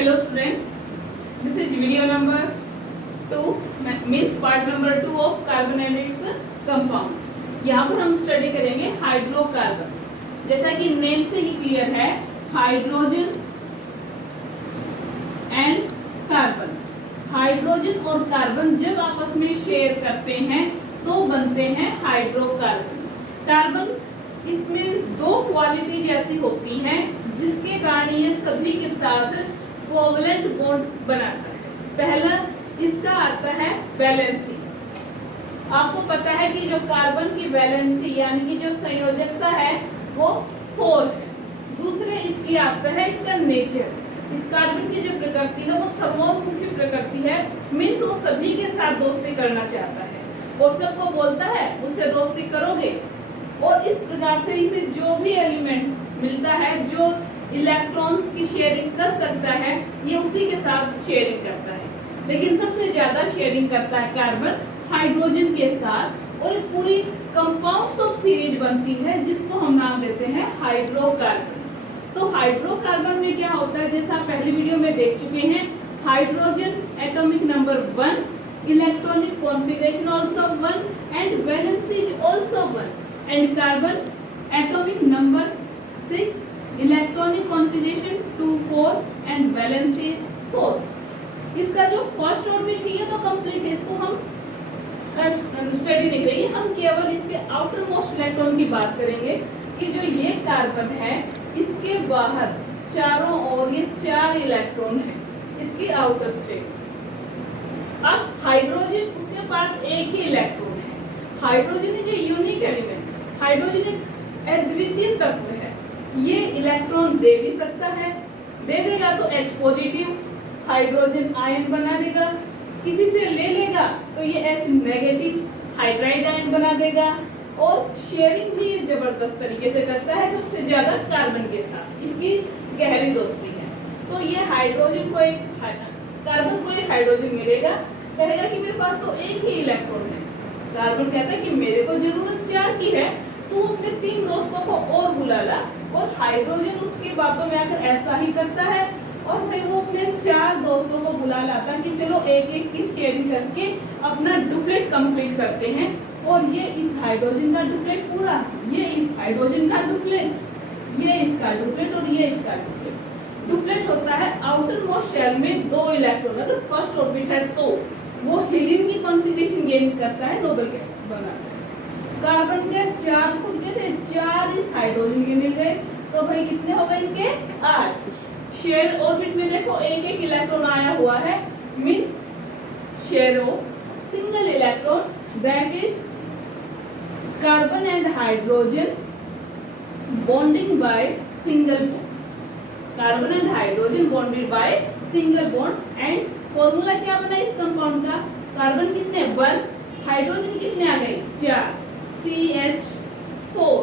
Hello students, this is video number 2 means part number 2 of carbon and its compound. यहाँ पर हम study करेंगे hydrocarbon. जैसा कि नेम से ही क्लियर है, हाइड्रोजन एंड कार्बन। हाइड्रोजन और कार्बन जब आपस में शेयर करते हैं तो बनते हैं हाइड्रोकार्बन। कार्बन इसमें दो क्वालिटीज ऐसी होती हैं जिसके कारण ये सभी के साथ कोवलेंट बॉन्ड बनाता है। पहला इसका आता है वैलेंसी। आपको पता है कि जो कार्बन की वैलेंसी यानी कि जो संयोजकता है वो 4 है। दूसरे इसकी आता है इसका नेचर। इस कार्बन की जो प्रकृति है वो सर्वोन्मुखी प्रकृति है, मीन्स वो सभी के साथ दोस्ती करना चाहता है और सबको बोलता है उससे दोस्ती करोगे। और इस प्रकार से इसे जो भी एलिमेंट मिलता है जो इलेक्ट्रॉन्स की शेयरिंग कर सकता है ये उसी के साथ शेयरिंग करता है। लेकिन सबसे ज्यादा शेयरिंग करता है कार्बन हाइड्रोजन के साथ और एक पूरी कंपाउंड्स ऑफ सीरीज बनती है जिसको हम नाम देते हैं हाइड्रोकार्बन। तो हाइड्रोकार्बन में क्या होता है, जैसा आप पहली वीडियो में देख चुके हैं, hydrogen atomic number 1, electronic configuration also 1 and valency is also 1 and carbon atomic number 6, electronic configuration 2, 4 and valency is 4। इसका जो फर्स्ट ऑर्बिट है तो कंप्लीट है, इसको हम स्टडी नहीं करेंगे, हम केवल इसके आउटर मोस्ट इलेक्ट्रॉन की बात करेंगे कि जो ये कार्बन है इसके बाहर चारों ओर ये 4 इलेक्ट्रॉन है इसकी आउटर स्टेट। अब हाइड्रोजन उसके पास एक ही इलेक्ट्रॉन है। Hydrogen is a unique element. Hydrogen एक अद्वितीय तत्व है। ये इलेक्ट्रॉन दे भी सकता है, दे देगा तो H पॉजिटिव हाइड्रोजन आयन बना देगा, किसी से ले लेगा तो ये H नेगेटिव हाइड्राइड आयन बना देगा। और शेयरिंग भी जबरदस्त तरीके से करता है, सबसे ज्यादा कार्बन के साथ इसकी गहरी दोस्ती है। तो ये हाइड्रोजन को एक कार्बन को एक हाइड्रोजन मिलेगा, कहेगा कि मेरे पास तो एक ही इलेक्ट्रॉन है। कार्बन कहता है कि मेरे को जरूरत 4 की है, तू अपने 3 दोस्तों को और बुला ला। और हाइड्रोजन उसकी बातों में आकर ऐसा ही करता है और फिर वो अपने 4 दोस्तों को बुला लाता कि चलो एक एक की शेयरिंग करके अपना डुप्लेट कंप्लीट करते हैं। और ये इस हाइड्रोजन का डुप्लेट पूरा, ये इस हाइड्रोजन का डुप्लेट, ये इसका डुप्लेट और ये इसका डुप्लेट। डुप्लेट होता है आउटर मोस्ट शेल में 2 इलेक्ट्रॉन, अगर फर्स्ट ऑर्बिट है तो वो हीलियम की कॉन्फ़िगरेशन गेन करता है, नोबल गैस बनाता है। कार्बन के 4 खुद के थे, 4 इस हाइड्रोजन के मिल गए, तो भाई कितने हो गए इसके 8। शेयर ऑर्बिट में देखो एक एक इलेक्ट्रॉन आया हुआ है, means share of single electron, that is carbon and hydrogen bonding by single bond. Carbon and hydrogen bonded by single bond. And formula क्या बना इस कंपाउंड का, कार्बन कितने 1, हाइड्रोजन कितने आ गए 4, CH4।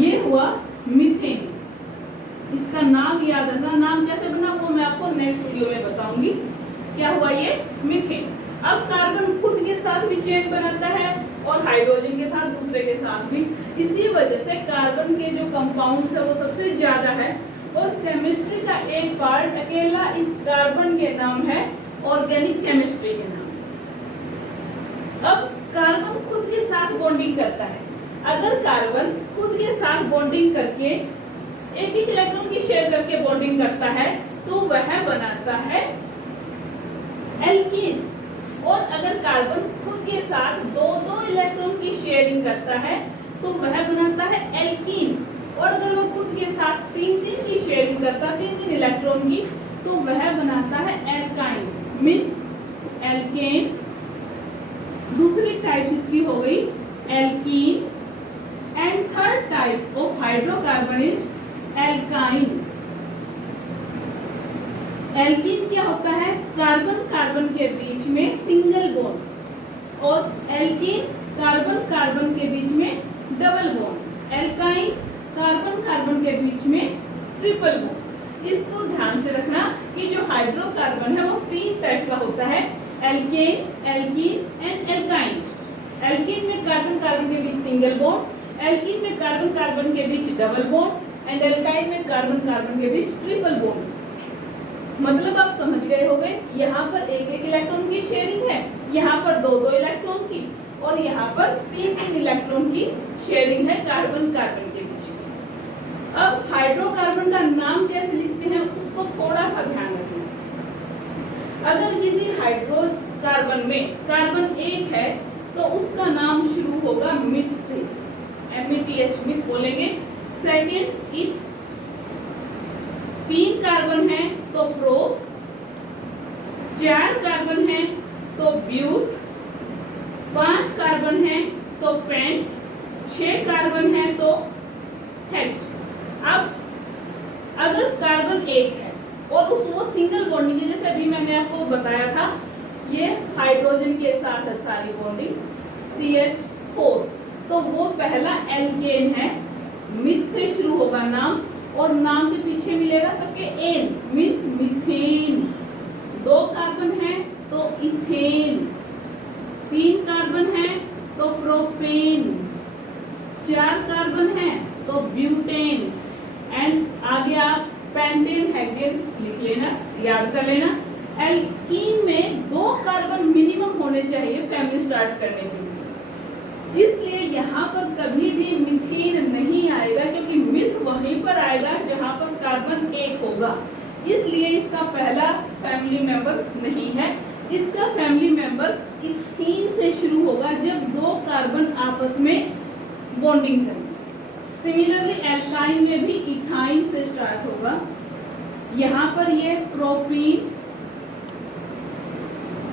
ये हुआ मीथेन। इसका नाम याद रखना, नाम कैसे बना वो मैं आपको नेक्स्ट वीडियो में बताऊंगी। क्या हुआ ये मीथेन। अब कार्बन खुद के साथ भी चेन बनाता है और हाइड्रोजन के साथ दूसरे के साथ भी। इसी वजह से कार्बन के जो कंपाउंड्स है वो सबसे ज्यादा है और केमिस्ट्री का एक पार्ट अकेला इस कार्बन के नाम है, ऑर्गेनिक केमिस्ट्री के नाम से। अब कार्बन खुद के साथ बॉन्डिंग करता है। अगर कार्बन खुद के साथ बॉन्डिंग करके एक एक इलेक्ट्रॉन की शेयर करके बॉन्डिंग करता है तो वह बनाता है एल्कीन। और अगर कार्बन खुद के साथ 2-2 इलेक्ट्रॉन की शेयरिंग करता है तो वह बनाता है एल्कीन। और अगर वह खुद के साथ 3-3 की शेयरिंग करता है, 3-3 इलेक्ट्रॉन की, तो वह बनाता है एल्काइन, मींस एल्केन। दूसरी टाइप इसकी हो गई alkene and third type of hydrocarbon is alkyne. Alkene क्या होता है, कार्बन कार्बन के बीच में सिंगल बॉन्ड और एल्कीन कार्बन कार्बन के बीच में double bond. Alkyne carbon carbon के बीच में ट्रिपल बॉन्ड। इसको ध्यान से रखना कि जो हाइड्रोकार्बन है वो 3 टाइप का होता है, alkane, alkene and alkyne. Alkene में कार्बन कार्बन के बीच सिंगल बॉन्ड, एल्कीन में कार्बन कार्बन के बीच डबल बॉन्ड एंड एल्काइन में कार्बन कार्बन के बीच ट्रिपल बॉन्ड। मतलब आप समझ गए होंगे, यहाँ पर एक एक इलेक्ट्रॉन की शेयरिंग है, यहाँ पर दो दो इलेक्ट्रॉन की, और यहाँ पर तीन तीन इलेक्ट्रॉन की शेयरिंग है कार्बन कार्बन के बीच में। अब हाइड्रोकार्बन का नाम कैसे लिखते हैं उसको थोड़ा सा ध्यान रखना। अगर किसी हाइड्रोकार्बन में कार्बन एक है तो उसका नाम शुरू होगा मिथ से, METH मिथ बोलेंगे। सेकेंड इथ, तीन कार्बन है तो प्रो, चार कार्बन है तो ब्यूट, पांच कार्बन है तो पेंट, छह कार्बन है तो हेक्स। अब अगर कार्बन एक है और वो सिंगल बॉन्डिंग है, जैसे अभी मैंने आपको बताया था ये हाइड्रोजन के साथ है सारी बॉन्डिंग CH4, तो वो पहला एल्केन है, मिथ से शुरू होगा नाम, और नाम के पीछे मिलेगा सबके एन, मीन्स मीथेन। दो कार्बन है तो इथेन, तीन कार्बन है तो प्रोपेन, चार कार्बन है तो ब्यूटेन, एंड आगे आप पेंटेन हेक्सेन लिख लेना, याद कर लेना। एल्कीन में दो कार्बन मिनिमम होने चाहिए फैमिली स्टार्ट करने के लिए, इसलिए यहाँ पर कभी भी मिथेन नहीं आएगा, क्योंकि मिथ वहीं पर आएगा जहाँ पर कार्बन एक होगा, इसलिए इसका पहला फैमिली मेंबर नहीं है। इसका फैमिली मेंबर इथीन से शुरू होगा जब दो कार्बन आपस में बॉन्डिंग करें। सिमिलरली एल्काइन में भी इथाइन से स्टार्ट होगा, यहाँ पर ये propene,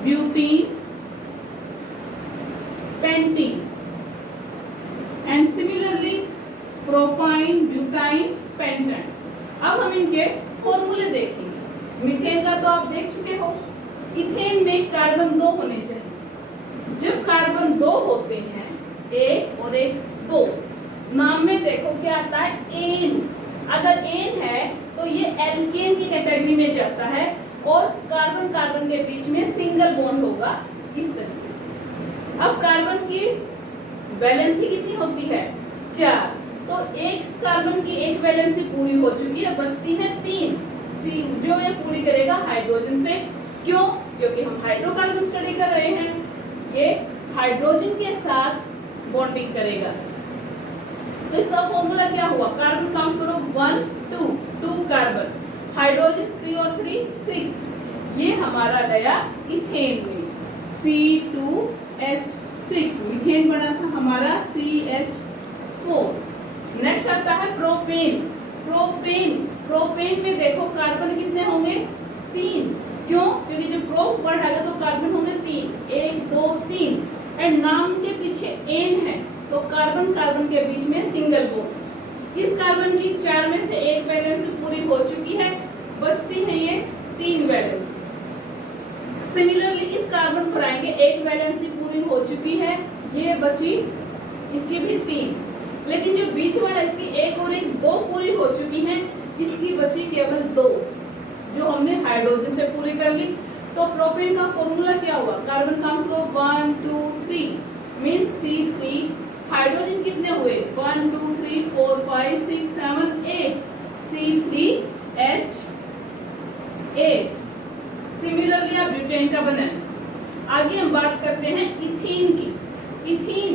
butene, pentene, and similarly propyne, butyne, pentane. अब हम इनके फॉर्मूले देखेंगे। मीथेन का तो आप देख चुके हो, इथेन में कार्बन दो होने चाहिए। जब कार्बन दो होते हैं, एक और एक दो, नाम में देखो क्या आता है, एन। अगर एन है तो ये एल्केन की कैटेगरी में जाता है, और कार्बन कार्बन के बीच में सिंगल बॉन्ड होगा इस तरीके से। अब कार्बन की वैलेंसी कितनी होती है, 4, तो एक कार्बन की एक वैलेंसी पूरी हो चुकी है, बचती है 3, जो ये पूरी करेगा हाइड्रोजन से। क्यों? क्योंकि हम हाइड्रोकार्बन स्टडी कर रहे हैं, ये हाइड्रोजन के साथ बॉन्डिंग करेगा। तो इसका फॉर्मूला क्या हुआ, कार्बन काउंट करो 1 2 कार्बन, हाइड्रोजन 3 और 3 6, ये हमारा गया इथेन में C2H6, मीथेन बना था हमारा CH4। नेक्स्ट आता है प्रोपेन। प्रोपेन में देखो कार्बन कितने होंगे, 3। क्यों? क्योंकि जब प्रो वर्ड आएगा तो कार्बन होंगे 3, 1 2 3, एंड नाम के पीछे एन है, तो कार्बन कार्बन के बीच में सिंगल बॉन्ड। इस कार्बन की 4 में से एक वैलेंसी पूरी हो चुकी है, बचती है ये 3 वैलेंसी। सिमिलरली इस कार्बन पर आएंगे, एक वैलेंसी पूरी हो चुकी है, ये बची इसकी भी 3, लेकिन जो बीच वाला इसकी एक और एक 2 पूरी हो चुकी है, इसकी बची केवल 2, जो हमने हाइड्रोजन से पूरी कर ली। तो प्रोपेन का फॉर्मूला क्या हुआ, कार्बन काउंट करो 1 2 3, मींस C3, हाइड्रोजन कितने हुए 1 2 3 4 5 6 7 8, C3H8। सिमिलरली आप ब्यूटेन का बनाएं। आगे हम बात करते हैं इथीन की। इथीन,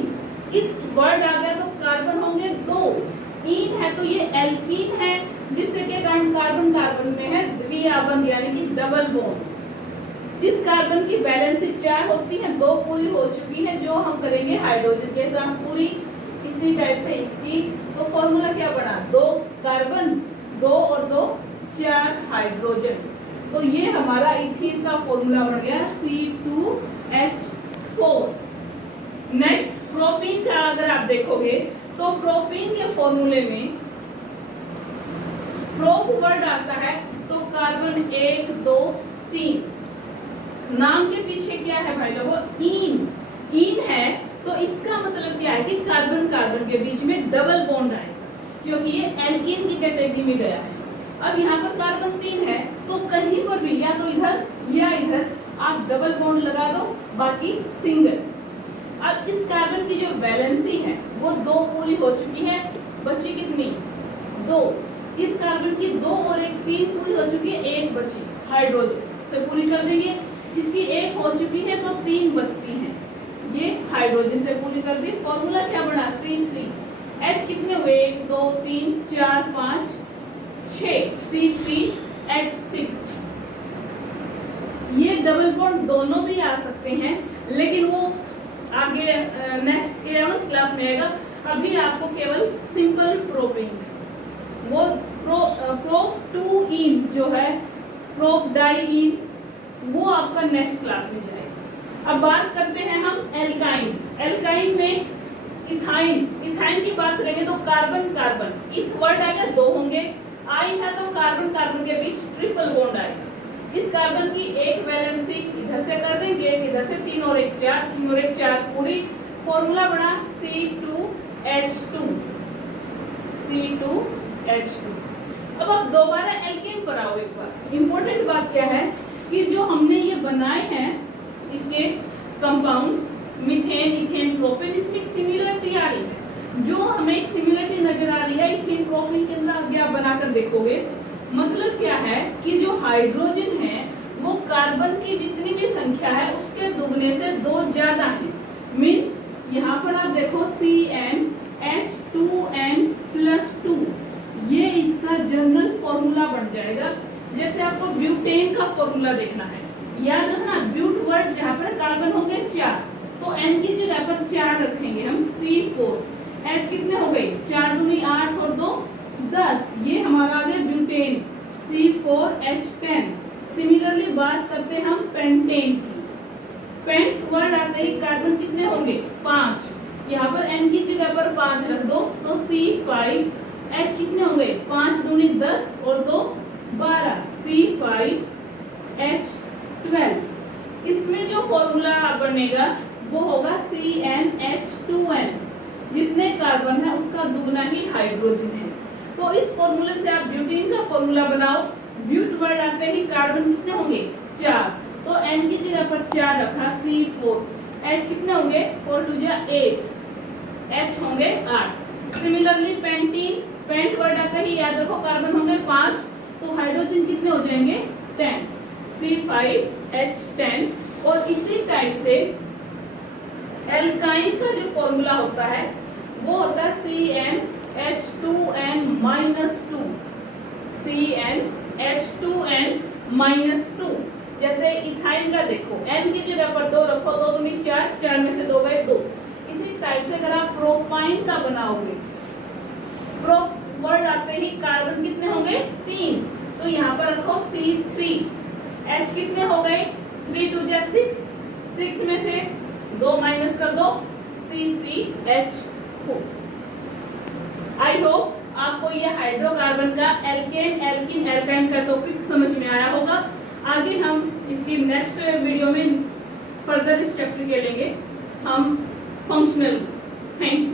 इस वर्ड आ गया तो कार्बन होंगे 2, ईन है तो ये एल्कीन है, जिससे के कारण कार्बन कार्बन में है द्विआबंध यानी कि डबल बॉन्ड। इस कार्बन की वैलेंसी 4 होती है, 2 पूरी हो चुकी है, जो हम करेंगे हाइड्रोजन के साथ पूरी। इसी टाइप से इसकी तो फॉर्मूला क्या बना, 2 कार्बन 2 और 2 4 हाइड्रोजन। तो ये हमारा इथीन का फॉर्मूला बन गया C2H4। नेक्स्ट प्रोपीन का अगर आप देखोगे तो प्रोपीन के फॉर्मूले में प्रोप वर्ड आता है तो कार्बन 1 2 3, नाम के पीछे क्या है भाई लोगों, ईन। ईन है तो इसका मतलब क्या है कि कार्बन कार्बन के बीच में डबल बॉन्ड आएगा, क्योंकि ये एल्कीन की कैटेगरी में गया है। अब यहाँ पर कार्बन 3 है तो कहीं पर भी या तो इधर या इधर आप डबल बॉन्ड लगा दो, बाकी सिंगल। अब इस कार्बन की जो वैलेंसी है वो 2 पूरी हो चुकी है, बची कितनी 2। इस कार्बन की 2 और 1 3 पूरी हो चुकी है, 1 बची हाइड्रोजन से पूरी कर देंगे। इसकी 1 हो चुकी है तो 3 बचती हैं, ये हाइड्रोजन से पूरी कर दी। फॉर्मूला क्या बना C3। H कितने हुए 1 2 3 4 5 6 C3H6। ये डबल बॉन्ड दोनों भी आ सकते हैं, लेकिन वो आगे नेक्स्ट 11th क्लास में आएगा। अभी आपको केवल सिंपल प्रोपेन वो प्रोप2इन जो है प्रोपडाइइन वो आपका नेक्स्ट क्लास में जाएगा। अब बात करते हैं हम एल्काइन। एल्काइन में इथाइन की बात करेंगे तो कार्बन कार्बन, इथ वर्ड आएगा 2 होंगे, आइन है तो कार्बन कार्बन के बीच ट्रिपल बॉन्ड आएगा। इस कार्बन की एक वैलेंसी इधर से कर देंगे, इधर से 3 और 1 4, 3 और 1 4 पूरी। फॉर्मूला बना C2H2। C2H2। अब आप दोबारा एल्केन पर आओ। एक बार इंपॉर्टेंट बात क्या है कि जो हमने ये बनाए हैं इसके कंपाउंड्स मीथेन इथेन प्रोपेन, इसमें एक सिमिलरिटी आ रही है। जो हमें एक सिमिलरिटी नजर आ रही है इथेन प्रोपेन के अंदर, आगे आप बनाकर देखोगे। मतलब क्या है कि जो हाइड्रोजन है वो कार्बन की जितनी भी संख्या है उसके दुगने से 2 ज्यादा है। मीन्स यहाँ पर आप देखो CnH2n+2, ये इसका जनरल फॉर्मूला बन जाएगा। जैसे आपको ब्यूटेन का फॉर्मूला देखना है, याद रखना ब्यूट वर्ड जहाँ पर कार्बन हो गए 4 तो n की जगह पर 4 रखेंगे हम C4। H कितने हो गए 4 दूनी 8 और 2 10, ये हमारा आ गया ब्यूटेन C4H10। सिमिलरली बात करते हैं हम पेंटेन की। पेंट वर्ड आते ही कार्बन कितने होंगे 5, यहाँ पर n की जगह पर 5 रख दो तो C5। H कितने होंगे 5 दूनी 10 और 2 12 C5H12। इसमें जो फॉर्मूला बनेगा वो होगा CnH2n। जितने कार्बन है उसका दुगना ही हाइड्रोजन है। तो इस फॉर्मूले से आप ब्यूटीन का फॉर्मूला बनाओ। ब्यूट वर्ड आते ही कार्बन कितने होंगे 4, तो n की जगह पर 4 रखा C4। H कितने होंगे 4 2 8, H होंगे 8। सिमिलरली पेंटीन, पेंट वर्ड आता ही याद रखो कार्बन होंगे 5 तो हाइड्रोजन कितने हो जाएंगे 10 C5H10। और इसी टाइप से एल्काइन का जो फॉर्मूला होता है वो होता है CnH2n-2। CnH2n-2। जैसे इथाइन का देखो n की जगह पर 2 रखो, 2 दूनी 4, 4 में से 2 गए 2। इसी टाइप से अगर आप प्रोपाइन का बनाओगे, प्रोप वर्ड आते ही कार्बन कितने होंगे 3 तो यहाँ पर रखो C3। H कितने हो गए 3 2 6, 6 में से 2 माइनस कर दो C3H4। आई होप आपको ये हाइड्रोकार्बन का एल्केन एल्कीन एल्काइन का टॉपिक समझ में आया होगा। आगे हम इसकी नेक्स्ट वीडियो में फर्दर इस चैप्टर के लेंगे हम फंक्शनल। Thank you.